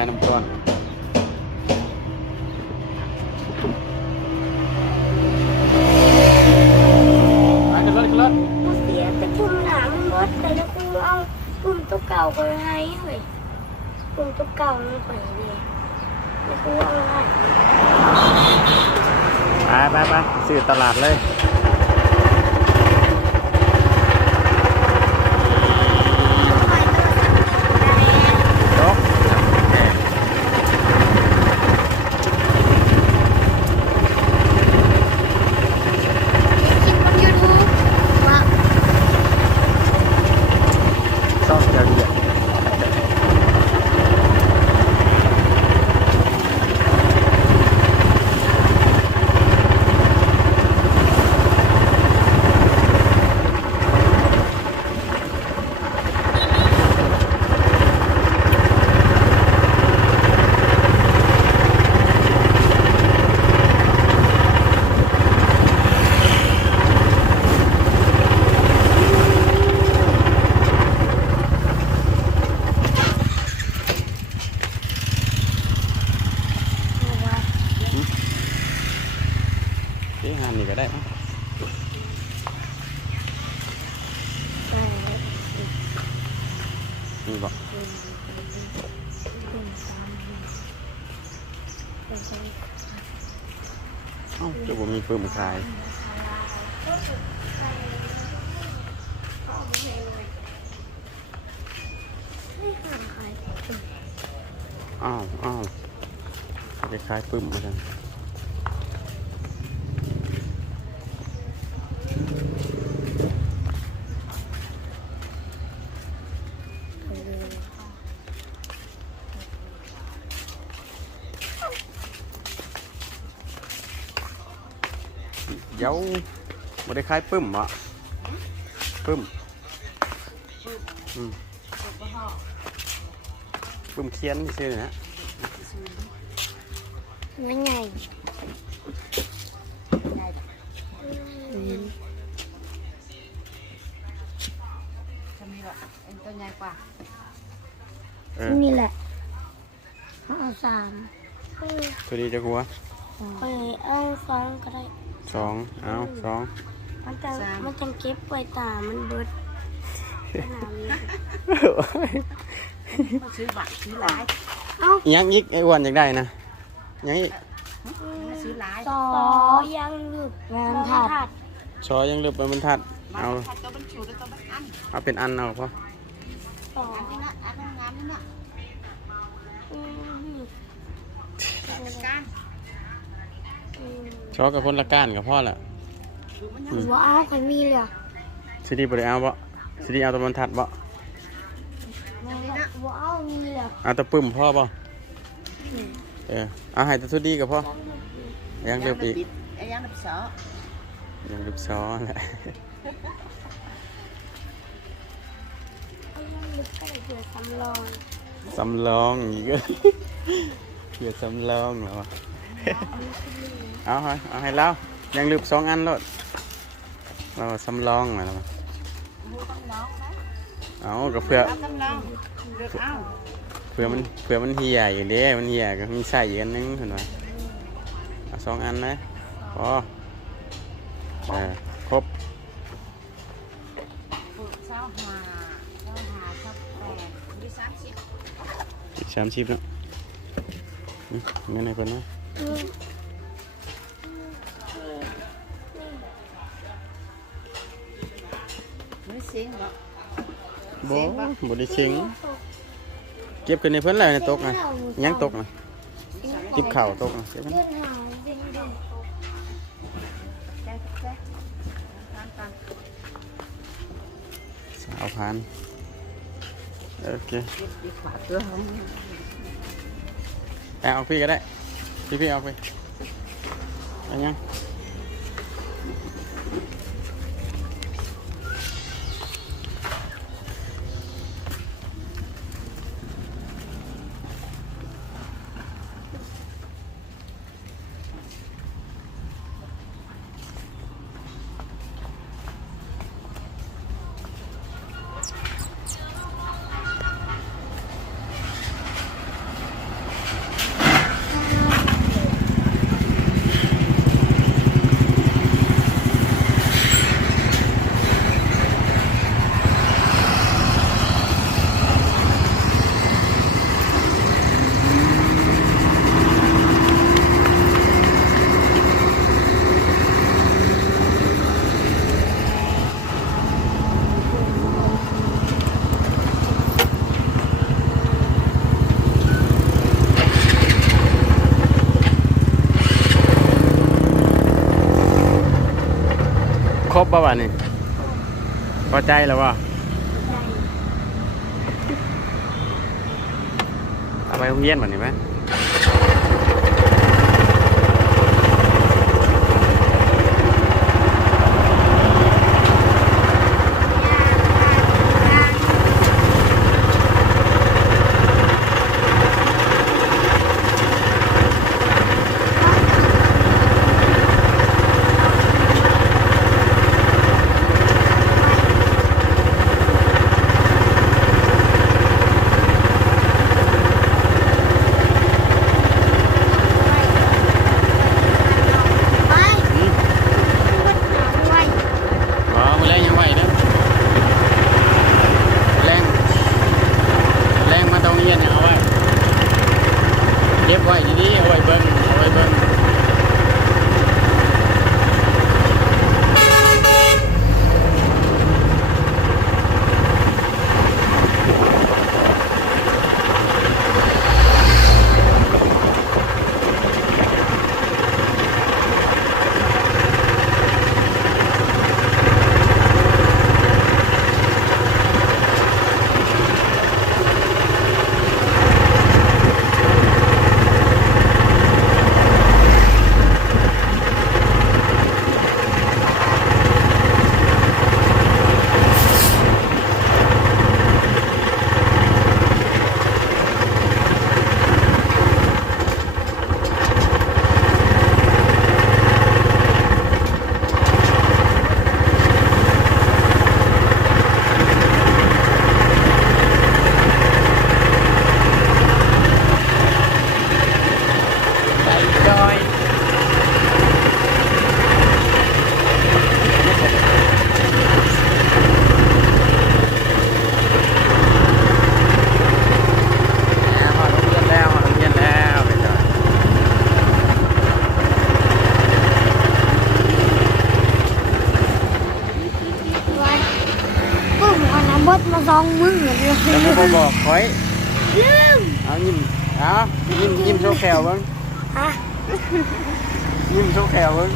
ายน้ำก้อนไปขึ้นรถกูเสียแต่ปุ่มหนามันลดแต่แล้วกูเอาปุ่มตัวเก่าไปให้เฮ้ยปุ่มตัวเก่ามันไปเลยแล้วกูเอาให้ไปซื้อตลาดเลยที่หานนี่ก็ได้นะนี่บอกจะบ่มีปืนขายจะขายปืนมาจังเดี๋ยวไม่ได้คล้ายปึ้มอ่ะปึ้มปึ้มเคียนไม่ใช่นะมันใหญ่จะมีแบบเป็นตัวใหญ่กว่านี่แหละเอา3ตัวนี้จะหัวเอา2ก็ได้2เอา2มันจะเก็บไว้ตามันเบิดซื้อบัตรซื้อหลายยังอีกไอ้อ้วนอยากได้นะยังอีกซื้อหลายยังลึกมันถัดยังลึกไปมันถัดเอาเป็นอันเอาพออันนี้นะอันงามนี่นะชอกับคนละก้านกับพ่อแหละว่าเอาใครมีเลยซีดีบริเอาบ่ซีดีเอาตัวมันถัดบ่ว่าเอามีเลยเอาตัวปึ้มพ่อบ่เอาให้ตัวทุดีกับพ่อยังเลือบอีกยังดับสอยังดับซอแหละสำรองอีกเผื่อสำรองเหรอเอาให้เรายังลืบ2 อันรถเราสำรองมาแล้วเอากับเผื่อมันเหี่ยอยู่เด้มันเหี่ยก็มีใส่อีกอันนึงเห็นไหมเอา2 อันนะพอครบ30แล้วนี่ไหนก่อนนะบ่ได้เชิงเก็บขึ้นในเพิ่นเลยในตกนะยังตกนะจิบเข่าตกนะเก็บมัน3,000โอเคเอาพี่ก็ได้พี่เอาไปอะไรยัง รบบ่วะนี่พอใจแล้ววะ ได้ เอาไปโรงเรียนบ่นี่ไหมไปไป อ๋อมื้อแรงยังไหวเด้อแรงมาตรงเรียนยังเอาไว้เก็บไว้ดีๆเอาไว้เบิ่งเอาไว้เบิ่ง ใจจอยแล้วมาโรงเรียนแล้วมาโรงเรียนแล้วไปจอย ปุ่มเอาน้ำบดมาซองมึงเหมือนเลย แล้วก็บอกคอย ลืม เอายิ้มโชว์แขวเบ้าง ฮะ ยิ้มโชว์แขวเบ้าง